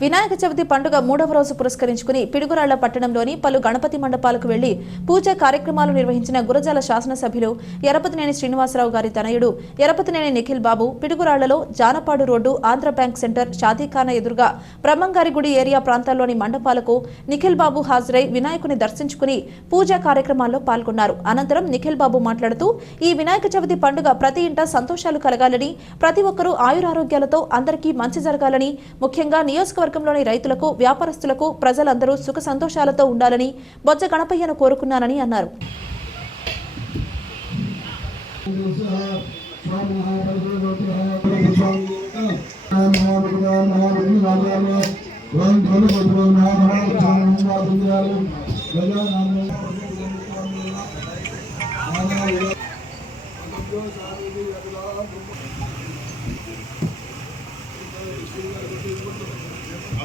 వినాయక చవితి పండుగ మూడవ రోజు పురస్కరించుకుని పిడుగురాళ్ళ పట్టణంలోని పలు గణపతి మండపాలకు వెళ్ళి పూజా కార్యక్రమాలు నిర్వహించిన గురజాల శాసనసభ్యులు ఎరపతినేని శ్రీనివాసరావు గారి తనయుడు Yarapathineni Nikhil Babu పిడుగురాళ్ళలో Janapadu road Andhra bank centre షాదీఖానా ఎదురుగా బ్రహ్మంగారి గుడి ఏరియా ప్రాంతాల్లోని మండపాలకు నిఖిల్ బాబు హాజరై వినాయకుని దర్శించుకుని పూజా కార్యక్రమాల్లో పాల్గొన్నారు. అనంతరం నిఖిల్ బాబు మాట్లాడుతూ ఈ వినాయక చవితి పండుగ ప్రతి ఇంట సంతోషాలు కలగాలని ప్రతి ఒక్కరూ ఆయురారోగ్యాలతో అందరికీ మంచి జరగాలని ముఖ్యంగా నియోజకవర్గ నియోజకవర్గంలోని రైతులకు వ్యాపారస్తులకు ప్రజలందరూ సుఖ సంతోషాలతో ఉండాలని బొజ్జ గణపయ్యను కోరుకున్నానని అన్నారు.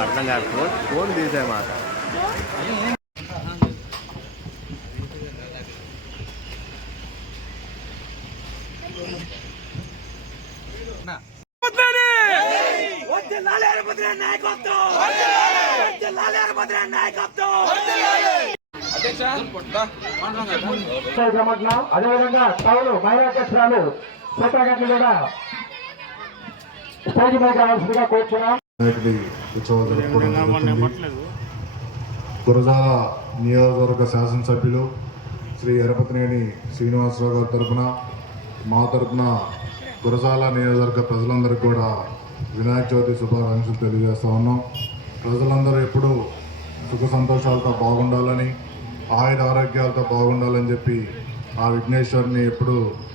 అర్థం కాదు. ఫోన్ ఫోన్ తీసేమాట అదేవిధంగా టౌన్ మహిళాధ్యక్షురాలు సూత్రగంటి కూడా స్టేజ్ రావాల్సిందిగా కోరుచున్నాం ఉత్సవాలు గురజాల నియోజకవర్గ శాసనసభ్యులు శ్రీ ఎరపతినేని శ్రీనివాసరావు గారి తరపున మా తరపున గురజాల నియోజకవర్గ ప్రజలందరికీ కూడా వినాయక చవితి శుభాకాంక్షలు తెలియజేస్తా ఉన్నాం. ప్రజలందరూ ఎప్పుడూ సుఖ సంతోషాలతో బాగుండాలని ఆయుధ ఆరోగ్యాలతో బాగుండాలని చెప్పి ఆ విఘ్నేశ్వరిని ఎప్పుడూ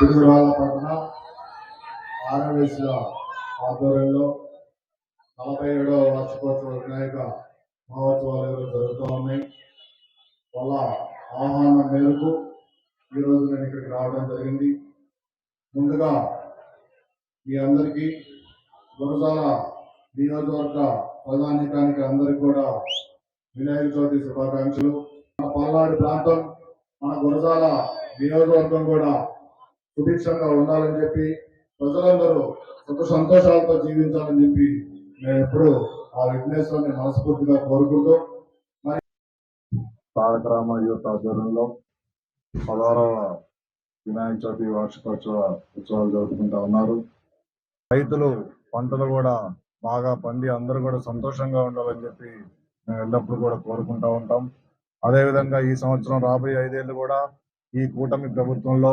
శర్మం పట్టణ ఆరవేశుల ఆధ్వర్యంలో నలభై ఏడవ వార్షికోత్సవ వినాయక మహోత్సవాలు జరుగుతూ ఉన్నాయి. వాళ్ళ ఆహ్వానం మేరకు ఈరోజు నేను ఇక్కడికి రావడం జరిగింది. ముందుగా మీ అందరికీ గురజాల నియోజకవర్గ ప్రధానికానికి అందరికీ కూడా వినాయక చవితి శుభాకాంక్షలు. మన పల్నాడు ప్రాంతం మన గురజాల నియోజకవర్గం కూడా సుభిక్షంగా ఉండాలని చెప్పి ప్రజలందరూ సుఖ సంతోషాలతో జీవించాలని చెప్పి మేము ఎప్పుడు ఆ విఘ్నేశ్వరుని మనస్ఫూర్తిగా కోరుకుంటూ మరి తారక రామ యువత ఆధ్వర్యంలో పదహారవ వినాయక చవితి వార్షికోత్సవ ఉత్సవాలు జరుపుకుంటా ఉన్నారు. రైతులు పంటలు కూడా బాగా పండి అందరూ కూడా సంతోషంగా ఉండాలని చెప్పి మేము ఎల్లప్పుడూ కూడా కోరుకుంటా ఉంటాం. అదేవిధంగా ఈ సంవత్సరం రాబోయే ఐదేళ్ళు కూడా ఈ కూటమి ప్రభుత్వంలో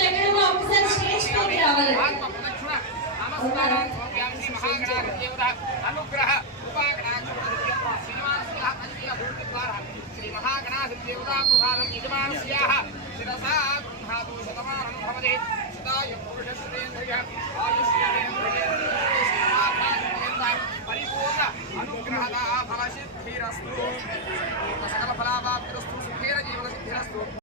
మహాగణాధి దేవతా ప్రసాదం యజమానస్యాః శిరసా గృహాతు శతమానం భవతి సదాయ పురుష సురేంద్రియ ఆయుష్య